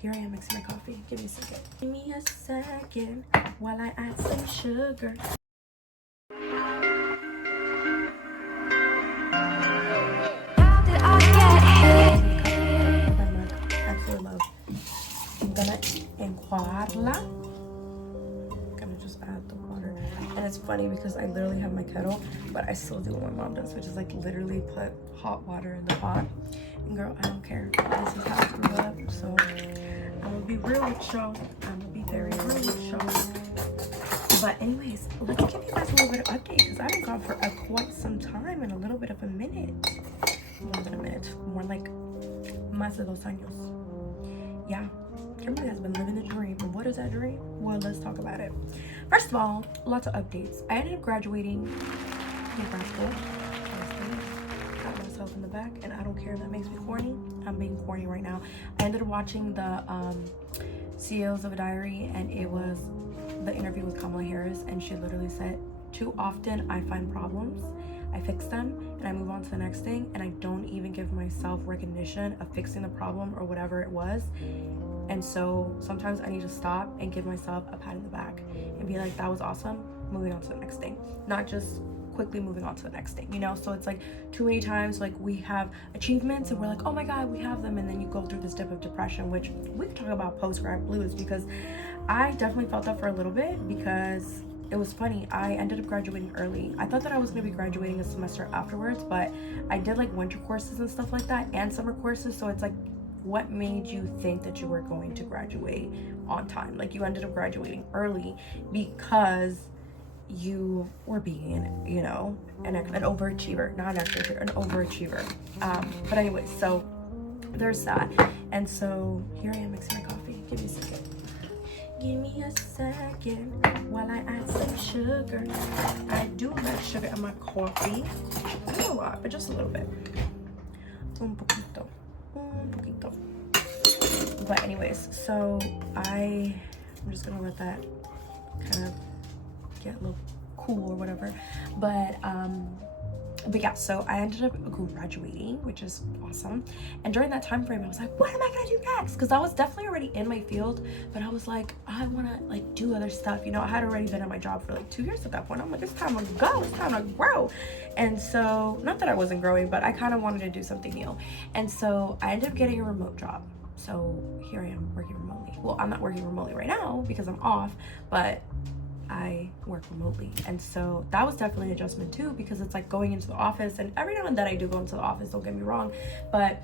here I am mixing my coffee. Give me a second. Give me a second while I add some sugar. Absolutely love. I'm gonna enjuagarla. I'm gonna just add the water. And it's funny because I literally have my kettle, but I still do what my mom does, which is like literally put hot water in the pot. And girl, I don't care. This is how I grew up, so I'm gonna be real with y'all. I'm gonna be very real with y'all. But anyways, let's give you guys a little bit of update because I've been gone for quite some time and a little bit of a minute. More than a minute. More like más de 2 años. Yeah, Kimberly has been living the dream. And what is that dream? Well, let's talk about it. First of all, lots of updates. I ended up graduating in grad school. Got myself in the back, and I don't care if that makes me corny. I'm being corny right now. I ended up watching the CEOs of a Diary, and it was the interview with Kamala Harris, and she literally said, too often I find problems, I fix them, and I move on to the next thing, and I don't even give myself recognition of fixing the problem or whatever it was. And so sometimes I need to stop and give myself a pat in the back and be like, that was awesome, moving on to the next thing. Not just quickly moving on to the next thing, you know? So it's like too many times like we have achievements and we're like, oh my God, we have them, and then you go through this dip of depression, which we can talk about post-grad blues, because I definitely felt that for a little bit. Because it was funny, I ended up graduating early. I thought that I was going to be graduating a semester afterwards, but I did like winter courses and stuff like that and summer courses. So it's like, what made you think that you were going to graduate on time? Like, you ended up graduating early because you were being, you know, an overachiever, not an extrovert, an overachiever. But anyway, so there's that. And so here I am mixing my coffee. Give me a second. Give me a second while I add some sugar. I do like sugar in my coffee. Not a lot, but just a little bit. Un poquito. But anyways, so I'm just gonna let that kind of get a little cool or whatever. But yeah, so I ended up graduating, which is awesome. And during that time frame, I was like, what am I gonna do next? Because I was definitely already in my field, but I was like, I wanna like do other stuff. You know, I had already been at my job for like 2 years at that point. I'm like, it's time to go, it's time to grow. And so, not that I wasn't growing, but I kind of wanted to do something new. And so I ended up getting a remote job. So here I am working remotely. Well, I'm not working remotely right now because I'm off, but I work remotely. And so that was definitely an adjustment too, because it's like going into the office, and every now and then I do go into the office, don't get me wrong, but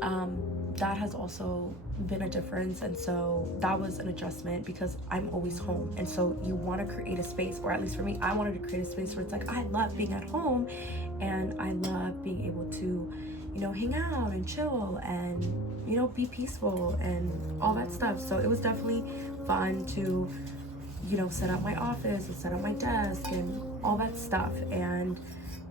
that has also been a difference. And so that was an adjustment because I'm always home. And so you want to create a space, or at least for me, I wanted to create a space where it's like, I love being at home and I love being able to, you know, hang out and chill and, you know, be peaceful and all that stuff. So it was definitely fun to, you know, set up my office and set up my desk and all that stuff. And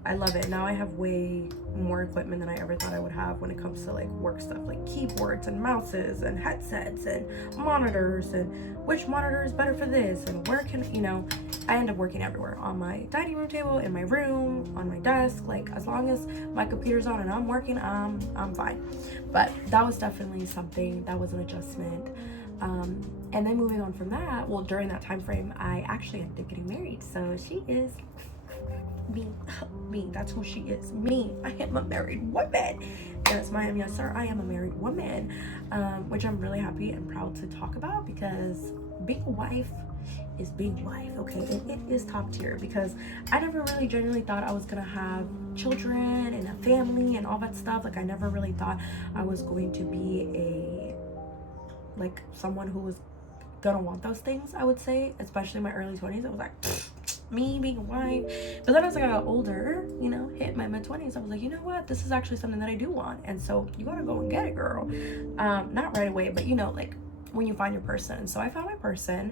I love it. Now I have way more equipment than I ever thought I would have when it comes to like work stuff, like keyboards and mouses and headsets and monitors, and which monitor is better for this and where can, you know, I end up working everywhere, on my dining room table, in my room, on my desk. Like, as long as my computer's on and I'm working, I'm fine. But that was definitely something that was an adjustment. And then moving on from that, well, during that time frame, I actually ended up getting married. So she is me. That's who she is. Me. I am a married woman. Yes, ma'am, yes, sir. I am a married woman, which I'm really happy and proud to talk about, because being a wife is being wife, okay? It is top tier, because I never really genuinely thought I was gonna have children and a family and all that stuff. Like, I never really thought I was going to be like someone who was gonna want those things, I would say, especially in my early 20s. I was like, me being a wife. But then as I got older, you know, hit my mid-20s, I was like, you know what, this is actually something that I do want. And so you gotta go and get it, girl. Not right away, but you know, like when you find your person. And so I found my person.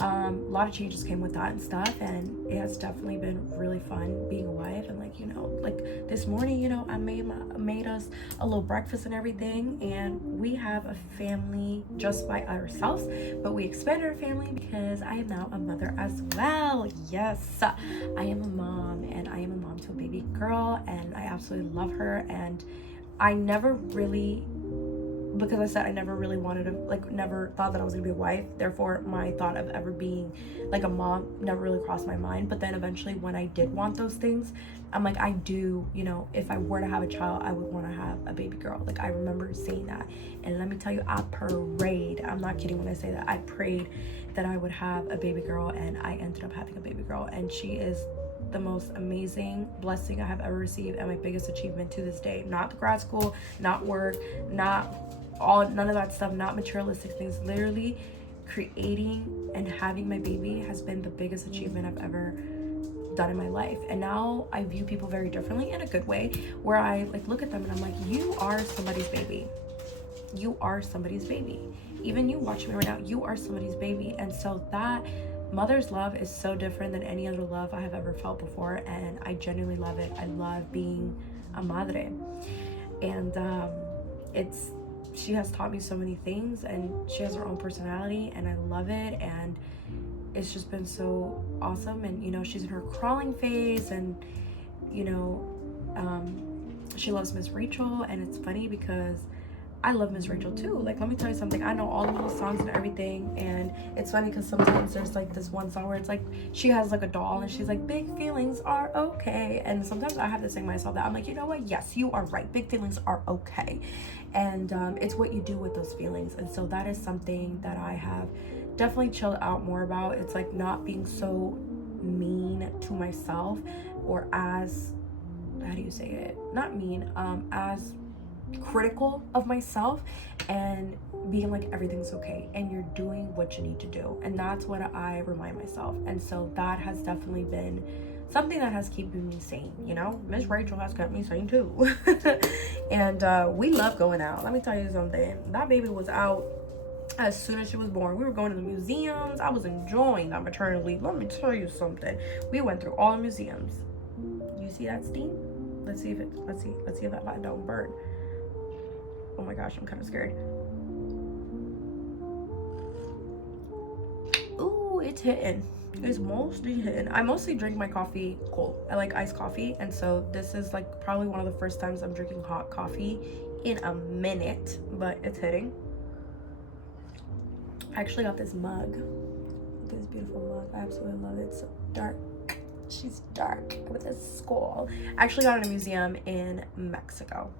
A lot of changes came with that and stuff, and it has definitely been really fun being a wife. And like, you know, like this morning, you know, I made us a little breakfast and everything, and we have a family just by ourselves, but we expanded our family because I am now a mother as well. Yes, I am a mom, and I am a mom to a baby girl, and I absolutely love her. And I never really, because I said I never really wanted to, like, never thought that I was gonna be a wife, therefore my thought of ever being like a mom never really crossed my mind. But then eventually when I did want those things, I'm like, I do, you know, if I were to have a child, I would want to have a baby girl. Like, I remember saying that, and let me tell you, I prayed, I'm not kidding when I say that, I prayed that I would have a baby girl, and I ended up having a baby girl, and she is the most amazing blessing I have ever received, and my biggest achievement to this day. Not the grad school, not work, not all, none of that stuff, not materialistic things. Literally creating and having my baby has been the biggest achievement I've ever done in my life. And now I view people very differently, in a good way, where I like look at them and I'm like, you are somebody's baby. You are somebody's baby. Even you watching me right now, you are somebody's baby. And so that mother's love is so different than any other love I have ever felt before, and I genuinely love it. I love being a madre, and she has taught me so many things, and she has her own personality, and I love it, and it's just been so awesome. And you know, she's in her crawling phase, and you know, she loves Miss Rachel, and it's funny because I love Miss Rachel too. Like, let me tell you something, I know all the little songs and everything, and it's funny because sometimes there's like this one song where it's like she has like a doll and she's like, big feelings are okay, and sometimes I have to sing myself that. I'm like, you know what, yes, you are right, big feelings are okay. And it's what you do with those feelings. And so that is something that I have definitely chilled out more about. It's like not being so mean to myself, or as, how do you say it, not mean, as critical of myself, and being like, everything's okay and you're doing what you need to do. And that's what I remind myself. And so that has definitely been something that has keeping me sane. You know, Miss Rachel has kept me sane too. And we love going out. Let me tell you something, that baby was out as soon as she was born. We were going to the museums. I was enjoying that maternity leave. Let me tell you something, we went through all the museums. You see that steam? Let's see if that light don't burn. Oh my gosh, I'm kind of scared. Ooh, it's hitting. It's mostly hitting. I mostly drink my coffee cold. I like iced coffee, and so this is like probably one of the first times I'm drinking hot coffee in a minute, but it's hitting. I actually got this mug. This beautiful mug. I absolutely love it. It's so dark. She's dark with a skull. I actually got it in a museum in Mexico.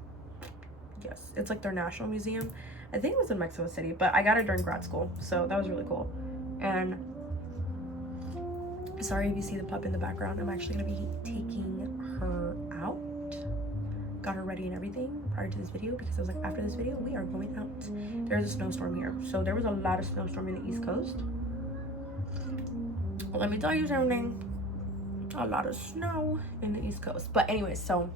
Yes, it's like their national museum. I think it was in Mexico City, but I got it during grad school, so that was really cool. And sorry if you see the pup in the background. I'm actually gonna be taking her out. Got her ready and everything prior to this video, because I was like, after this video we are going out. There's a snowstorm here, so there was a lot of snowstorm in the East Coast. Well, let me tell you something, a lot of snow in the East Coast. But anyways, so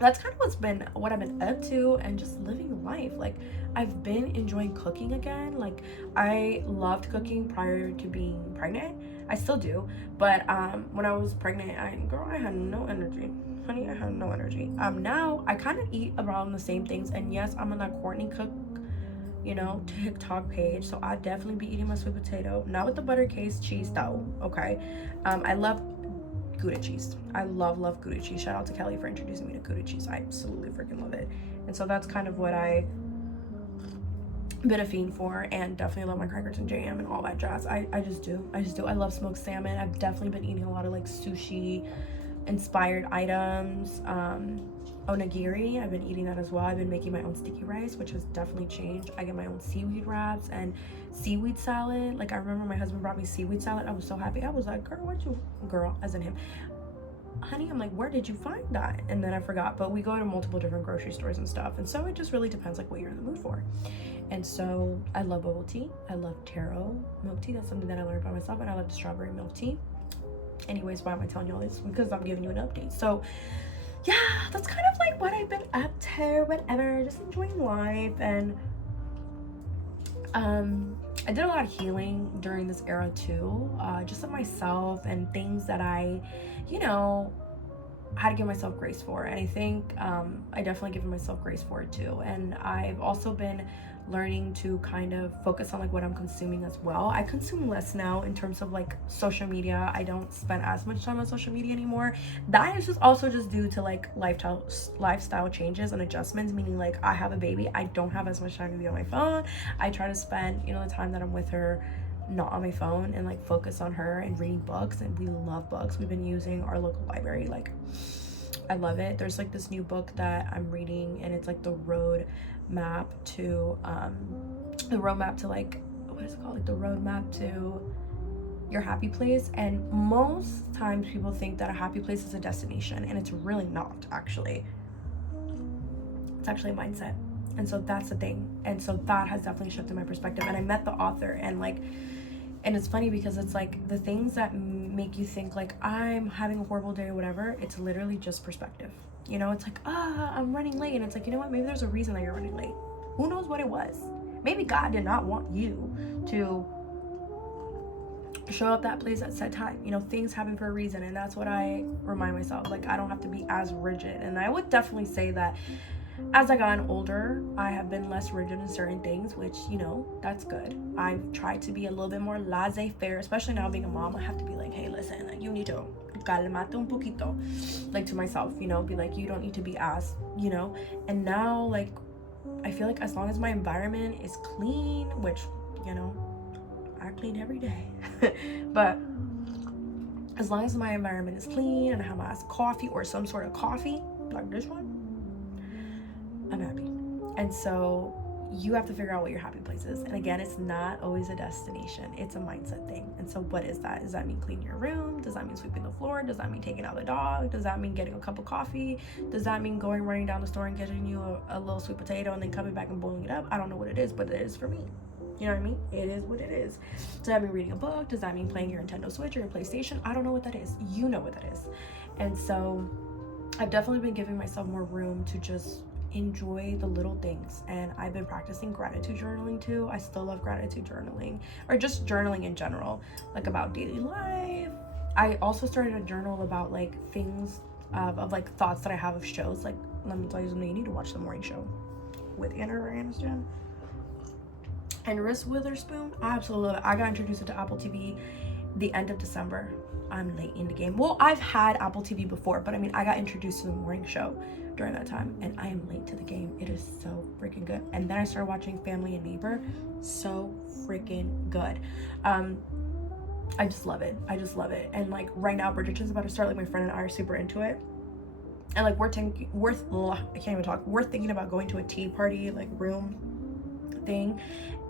that's kind of what I've been up to, and just living life. Like, I've been enjoying cooking again. Like, I loved cooking prior to being pregnant. I still do, but when I was pregnant, I had no energy, honey. I had no energy. Now I kind of eat around the same things, and yes, I'm on that Courtney Cook, you know, TikTok page, so I'll definitely be eating my sweet potato, not with the butter case cheese though. Okay, I love Gouda cheese. I love Gouda cheese. Shout out to Kelly for introducing me to Gouda cheese. I absolutely freaking love it. And so that's kind of what I been a fiend for, and definitely love my crackers and jam and all that jazz. I just do. I love smoked salmon. I've definitely been eating a lot of like sushi inspired items. Onigiri, I've been eating that as well. I've been making my own sticky rice, which has definitely changed. I get my own seaweed wraps and seaweed salad. Like, I remember my husband brought me seaweed salad. I was so happy. I was like, girl, as in him, honey, I'm like, where did you find that? And then I forgot. But we go to multiple different grocery stores and stuff, and so it just really depends like what you're in the mood for. And so I love bubble tea. I love taro milk tea. That's something that I learned by myself. And I love the strawberry milk tea. Anyways, why am I telling you all this? Because I'm giving you an update. So yeah, that's kind of like what I've been up to, whatever, just enjoying life. And I did a lot of healing during this era too, just of myself and things that I, you know, had to give myself grace for. And I think I definitely given myself grace for it too. And I've also been learning to kind of focus on like what I'm consuming as well. I consume less now in terms of like social media. I don't spend as much time on social media anymore. That is just also just due to like lifestyle changes and adjustments, meaning like I have a baby, I don't have as much time to be on my phone. I try to spend, you know, the time that I'm with her not on my phone and like focus on her and reading books. And we love books. We've been using our local library, like I love it. There's like this new book that I'm reading, and it's like the roadmap to like, what is it called, like the roadmap to your happy place. And most times people think that a happy place is a destination, and it's really not. Actually, it's actually a mindset. And so that's the thing. And so that has definitely shifted my perspective. And I met the author, and like, and it's funny because it's like the things that make you think like I'm having a horrible day or whatever, it's literally just perspective. You know, it's like, I'm running late. And it's like, you know what, maybe there's a reason that you're running late. Who knows what it was? Maybe God did not want you to show up that place at set time. You know, things happen for a reason. And that's what I remind myself. Like, I don't have to be as rigid. And I would definitely say that as I gotten older, I have been less rigid in certain things, which, you know, that's good. I've tried to be a little bit more laissez-faire, especially now being a mom. I have to be like, hey, listen, like, you need to calmate un poquito, like, to myself, you know, be like, you don't need to be as, you know. And now, like, I feel like as long as my environment is clean, which, you know, I clean every day, but as long as my environment is clean and I have my coffee or some sort of coffee, like this one, I'm happy. And so you have to figure out what your happy place is. And again, it's not always a destination, it's a mindset thing. And so what is that? Does that mean cleaning your room? Does that mean sweeping the floor? Does that mean taking out the dog? Does that mean getting a cup of coffee? Does that mean running down the store and getting you a little sweet potato and then coming back and boiling it up? I don't know what it is, but it is for me. You know what I mean? It is what it is. Does that mean reading a book? Does that mean playing your Nintendo Switch or your PlayStation? I don't know what that is. You know what that is. And so I've definitely been giving myself more room to just enjoy the little things. And I've been practicing gratitude journaling too. I still love gratitude journaling, or just journaling in general, like about daily life. I also started a journal about like things of like thoughts that I have of shows. Like, let me tell you something, you need to watch The Morning Show with Anna Aniston and Reese Witherspoon. I absolutely love it. I got introduced to Apple TV the end of December. I'm late in the game. Well, I've had Apple TV before, but I mean, I got introduced to The Morning Show during that time, and I am late to the game. It is so freaking good. And then I started watching Family and Neighbor. So freaking good. I just love it. I just love it. And like right now, Bridgerton's about to start. Like, my friend and I are super into it. And like we're thinking about going to a tea party, like room thing,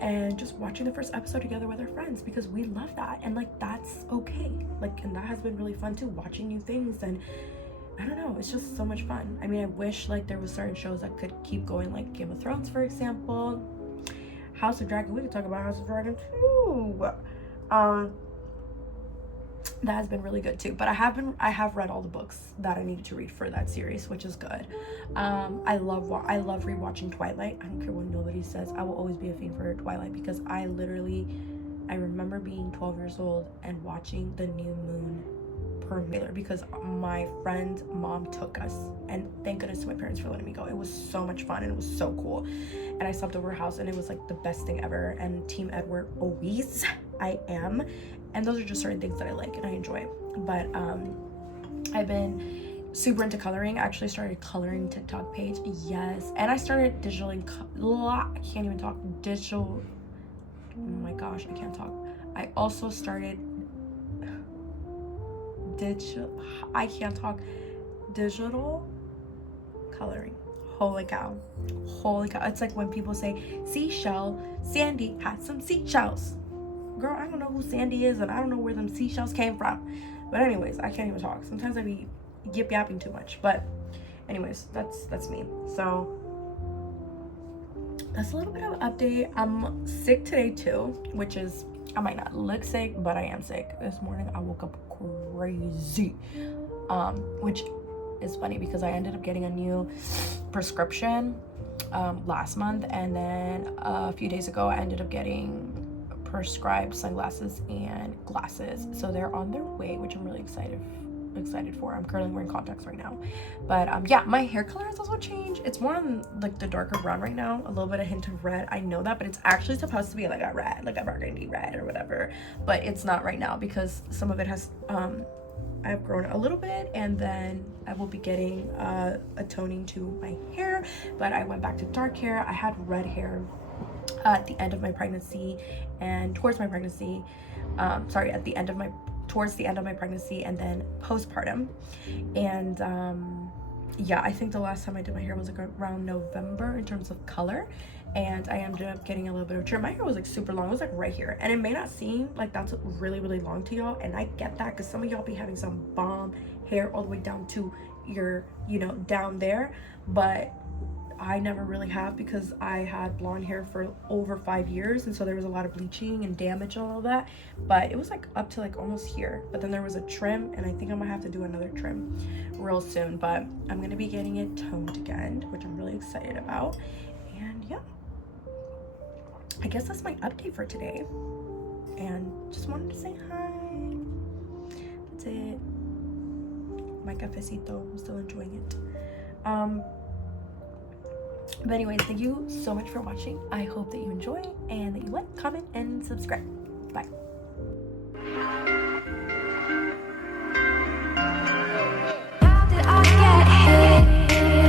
and just watching the first episode together with our friends, because we love that. And like, that's okay. Like, and that has been really fun too, watching new things. And I don't know, it's just so much fun. I mean, I wish like there was certain shows that could keep going, like Game of Thrones, for example. House of Dragon, we could talk about House of Dragon too. That has been really good too. But I have read all the books that I needed to read for that series, which is good. I love rewatching Twilight. I don't care what nobody says. I will always be a fan for Twilight, because I remember being 12 years old and watching the New Moon premiere, because my friend's mom took us, and thank goodness to my parents for letting me go. It was so much fun and it was so cool. And I slept over her house, and it was like the best thing ever. And Team Edward always, I am. And those are just certain things that I like and I enjoy. But I've been super into coloring. I actually started coloring TikTok page. Yes. And I started I can't even talk. Oh my gosh, I can't talk. I also started digital coloring. Holy cow. It's like when people say seashell, Sandy had some seashells. Girl, I don't know who Sandy is, and I don't know where them seashells came from. But anyways, I can't even talk. Sometimes I be yapping too much. But anyways, that's me. So that's a little bit of an update. I'm sick today too, which is, I might not look sick, but I am sick. This morning I woke up crazy, which is funny because I ended up getting a new prescription last month, and then a few days ago I ended up getting prescribed sunglasses and glasses, so they're on their way, which I'm really excited excited for. I'm currently wearing contacts right now. But yeah, my hair color has also changed. It's more on like the darker brown right now, a little bit of hint of red. I know that, but it's actually supposed to be like a red, like a burgundy red or whatever. But it's not right now because some of it has I've grown a little bit, and then I will be getting a toning to my hair. But I went back to dark hair. I had red hair at the end of my pregnancy and towards my pregnancy. Sorry, towards the end of my pregnancy and then postpartum. And yeah, I think the last time I did my hair was like around November in terms of color, and I ended up getting a little bit of trim. My hair was like super long. It was like right here, and it may not seem like that's really long to y'all, and I get that because some of y'all be having some bomb hair all the way down to your, you know, down there, but I never really have because I had blonde hair for over 5 years, and so there was a lot of bleaching and damage and all that. But it was like up to like almost here, but then there was a trim, and I think I'm gonna have to do another trim real soon. But I'm gonna be getting it toned again, which I'm really excited about. And yeah, I guess that's my update for today, and just wanted to say hi. That's it. My cafecito, I'm still enjoying it. But anyways, thank you so much for watching. I hope that you enjoy and that you like, comment, and subscribe. Bye.